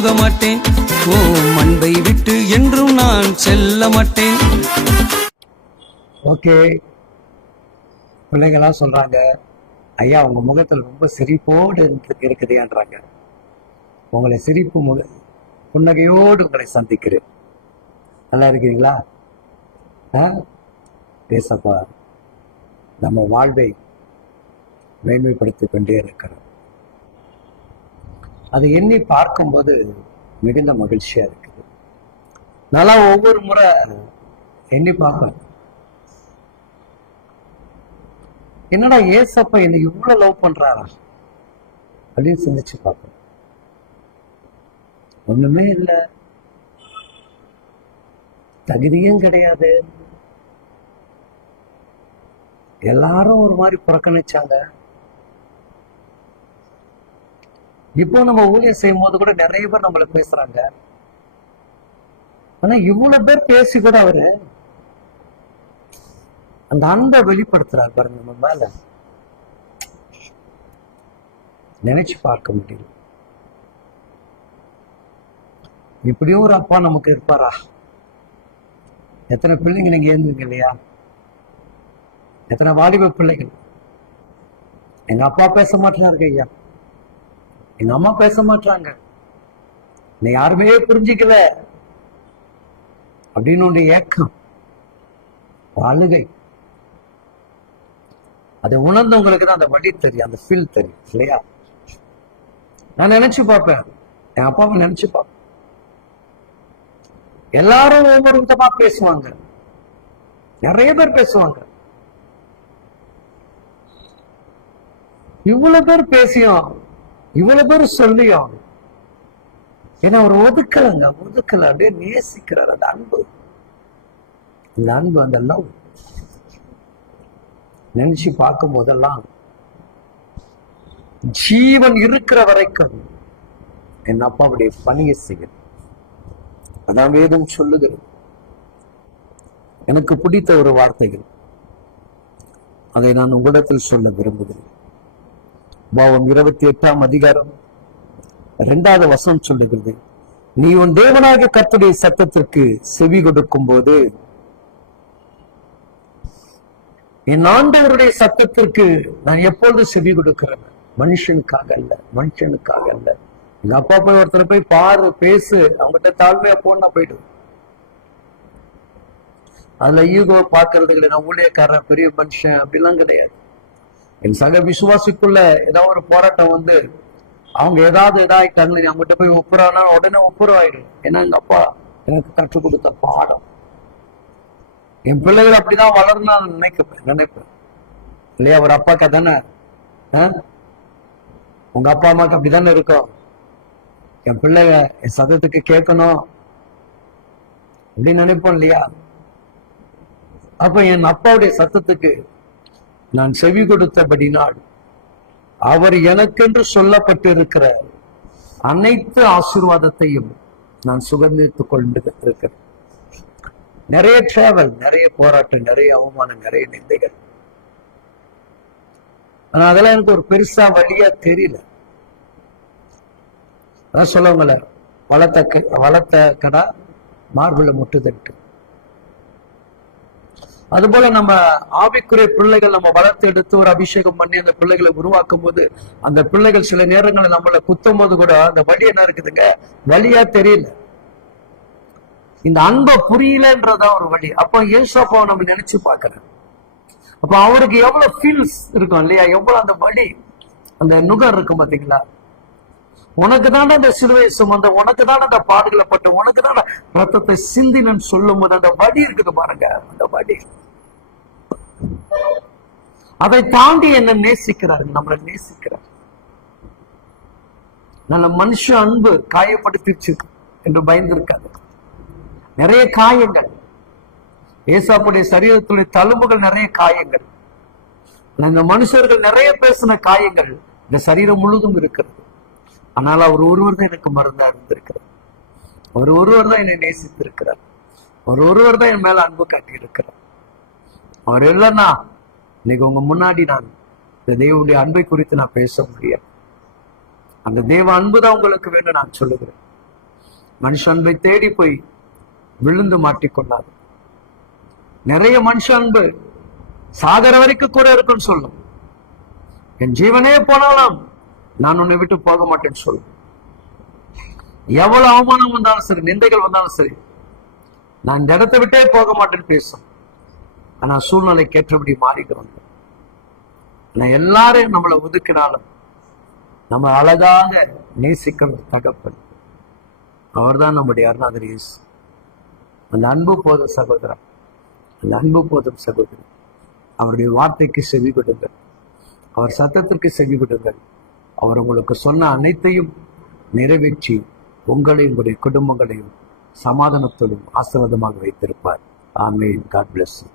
போக மாட்டேன். ஓ அன்பை விட்டு என்றும் நான் செல்ல மாட்டேன். ஓகே, பிள்ளைங்களா சொல்றாங்க, ஐயா உங்க முகத்தில் ரொம்ப சிரிப்போடு இருக்குதுன்றாங்க. உங்களை சிரிப்பு புன்னகையோடு உங்களை சந்திக்கிறேன். நல்லா இருக்கிறீங்களா? பேசப்பா நம்ம வாழ்வை மேன்மைப்படுத்திக் கொண்டே இருக்கிறோம். அதை எண்ணி பார்க்கும்போது மிகுந்த மகிழ்ச்சியா இருக்குது. நல்லா ஒவ்வொரு முறை எண்ணி பார்ப்பேன், என்னடா ஏசப்பா என்னை இவ்வளவு லவ் பண்றாரா அப்படின்னு சிந்திச்சு பார்ப்பேன். ஒண்ணுமே இல்லை, தகுதியும் கிடையாது, எல்லாரும் ஒரு மாதிரி புறக்கணிச்சாங்க. இப்போ நம்ம ஊழியம் செய்யும் போது கூட நிறைய பேர் நம்மள பேசுறாங்க. ஆனா இவ்வளவு பேர் பேசி கூட அவரு அந்த அன்பை வெளிப்படுத்துறாரு பாருங்க நம்ம மேல. நினைச்சு பார்க்க முடியல. இப்படியும் ஒரு அப்பா நமக்கு இருப்பாரா? எத்தனை பிள்ளைங்க நீங்க ஏந்துங்க இல்லையா? எத்தனை வாலிப பிள்ளைகள், எங்க அப்பா பேச மாட்டாங்க ஐயா, எங்க அம்மா பேச மாட்டாங்க, நீ யாருமே புரிஞ்சிக்கல அப்படின்னு ஒரு ஏக்கம், அழுகை. அதை உணர்ந்தவங்களுக்கு தான் அந்த வழி தெரியும், அந்த ஃபீல் தெரியும் இல்லையா? நான் நினைச்சு பார்ப்பேன், என் அப்பாவை நினைச்சு பார்ப்பேன். எல்லாரும் ஒவ்வொரு விதமா பேசுவாங்க, நிறைய பேர் பேசுவாங்க. இவ்வளவு பேர் பேசியும் இவ்வளவு பேர் சொல்லியும் ஏன்னா அவர் ஒதுக்கலங்க, ஒதுக்கல, அப்படியே நேசிக்கிறார். அந்த அன்பு, அந்த அன்பு, அந்த லவ் நினைச்சு பார்க்கும் போதெல்லாம் ஜீவன் இருக்கிற வரைக்கும் என் அப்பாவுடைய பணியை செய்ய, அதான் வேதம் சொல்லுகிறது. எனக்கு பிடித்த ஒரு வார்த்தைகள், அதை நான் உங்களிடத்தில் சொல்ல விரும்புகிறேன். பாவம் 28ஆம் அதிகாரம் 2வது வசனம் சொல்லுகிறது, நீ உன் தேவனாகிய கர்த்தருடைய சத்தத்திற்கு செவி கொடுக்கும் போது, என் ஆண்டவருடைய சத்தத்திற்கு நான் எப்பொழுது செவி கொடுக்கிறேன், மனுஷனுக்காக அல்ல, மனுஷனுக்காக அல்ல. எங்க அப்பா போய் ஒருத்தர் போய் பாரு, பேசு, அவங்ககிட்ட தாழ்மையா போனா போயிடுவேன். அதுல ஈகோ பாக்குறது கிடையாது, நான் ஊழியக்காரன், பெரிய மனுஷன் அப்படிலாம் கிடையாது. என் சக விசுவாசிக்குள்ள ஏதாவது ஒரு போராட்டம் வந்து அவங்க ஏதாவது இதாயிட்டாங்க, அவங்ககிட்ட போய் ஒப்புறானா உடனே ஒப்புரவாயிடும். ஏன்னா எங்க அப்பா எனக்கு கற்றுக் கொடுத்த பாடம். என் பிள்ளைகள் அப்படிதான் வளர்ந்து நான் நினைப்பேன் இல்லையா? ஒரு அப்பாக்கா தானே, உங்க அப்பா அம்மாக்கு அப்படித்தானே இருக்கும். என் பிள்ளைங்க என் சத்தத்துக்கு கேட்கணும் அப்படின்னு நினைப்போம் இல்லையா? அப்ப என் அப்பாவுடைய சத்தத்துக்கு நான் செவி கொடுத்தபடினால் அவர் எனக்கென்று சொல்லப்பட்டிருக்கிற அனைத்து ஆசீர்வாதத்தையும் நான் சுகந்தித்துக் கொண்டு இருக்கிறேன். நிறைய டிராவல், நிறைய போராட்டம், நிறைய அவமானம், நிறைய நிந்தைகள். ஆனா அதெல்லாம் எனக்கு ஒரு பெருசா வழியா தெரியல. அதான் சொல்லுவாங்கல்ல, வளர்த்த கடா மார்புல முட்டுதட்டு. அதுபோல நம்ம ஆவிக்குரிய பிள்ளைகள் நம்ம வளர்த்து எடுத்து ஒரு அபிஷேகம் பண்ணி அந்த பிள்ளைகளை உருவாக்கும் போது, அந்த பிள்ளைகள் சில நேரங்களில் நம்மளை குத்தும் போது கூட அந்த வழி என்ன இருக்குதுங்க, வழியா தெரியல. இந்த அன்பை புரியலன்றதா ஒரு வழி. அப்ப ஏசப்பாவை நம்ம நினைச்சு பார்க்கிறேன். அப்ப அவருக்கு எவ்வளவு ஃபீல்ஸ் இருக்கும் இல்லையா, எவ்வளவு அந்த வழி, அந்த நுகர் இருக்கும் பாத்தீங்களா? உனக்கு தானே அந்த சிலுவை சுமந்த, உனக்கு தானே அந்த பாடுகளை பட்டு, உனக்கு தானே ரத்தத்தை சிந்தினன்னு சொல்லும் போது அந்த வழி இருக்குது பாருங்க, அந்த வழி. அதை தாண்டி என்ன நேசிக்கிறார், நம்மளை நேசிக்கிறார். நல்ல மனுஷ அன்பு காயப்படுத்திச்சு என்று பயந்திருக்காது. நிறைய காயங்கள், ஏசாப்புடைய சரீரத்துடைய தழும்புகள், நிறைய காயங்கள். இந்த மனுஷர்கள் நிறைய பேசின காயங்கள் இந்த சரீரம் முழுதும் இருக்கிறது. ஆனால் அவர் ஒருவர் தான் எனக்கு மருந்தா இருந்திருக்கிறார். அவர் ஒருவர் தான் என்னை நேசித்திருக்கிறார். அவர் ஒருவர் தான் என் மேல அன்பு காட்டி இருக்கிறார். அவர் இல்லைன்னா இன்னைக்கு உங்க முன்னாடி நான் இந்த தேவனுடைய அன்பை குறித்து நான் பேச முடியாது. அந்த தேவ அன்புதான் உங்களுக்கு வேண்டும் நான் சொல்லுகிறேன். மனுஷ அன்பை தேடி போய் விழுந்து மாட்டிக்கொண்டார். நிறைய மனுஷ அன்பு சாகர வரைக்கும் கூட இருக்குன்னு சொல்லும். என் ஜீவனே போனாலும் நான் உன்னை விட்டு போக மாட்டேன்னு சொல்லும். எவ்வளவு அவமானம் வந்தாலும் சரி, நிந்தைகள் வந்தாலும் சரி, நான் இந்த இடத்தை விட்டே போக மாட்டேன்னு பேசும். ஆனா சூழ்நிலைக்கு ஏற்றபடி மாறிக்கிறோம். நான் எல்லாரையும் நம்மளை ஒதுக்கினாலும் நம்ம அழகாக நேசிக்கிற தகப்பன் அவர்தான் நம்முடைய அருணாதிரி இயேசு. அந்த அன்பு போதும் சகோதரன், அந்த அன்பு போதும் சகோதரன். அவருடைய வார்த்தைக்கு செவி கொடுங்கள், அவர் சத்தத்திற்கு செவி கொடுங்கள். அவர் உங்களுக்கு சொன்ன அனைத்தையும் நிறைவேற்றி உங்களையும் உங்களுடைய குடும்பங்களையும் சமாதானத்தோடும் ஆசீர்வாதமாக வைத்திருப்பார். ஆமென். God bless you.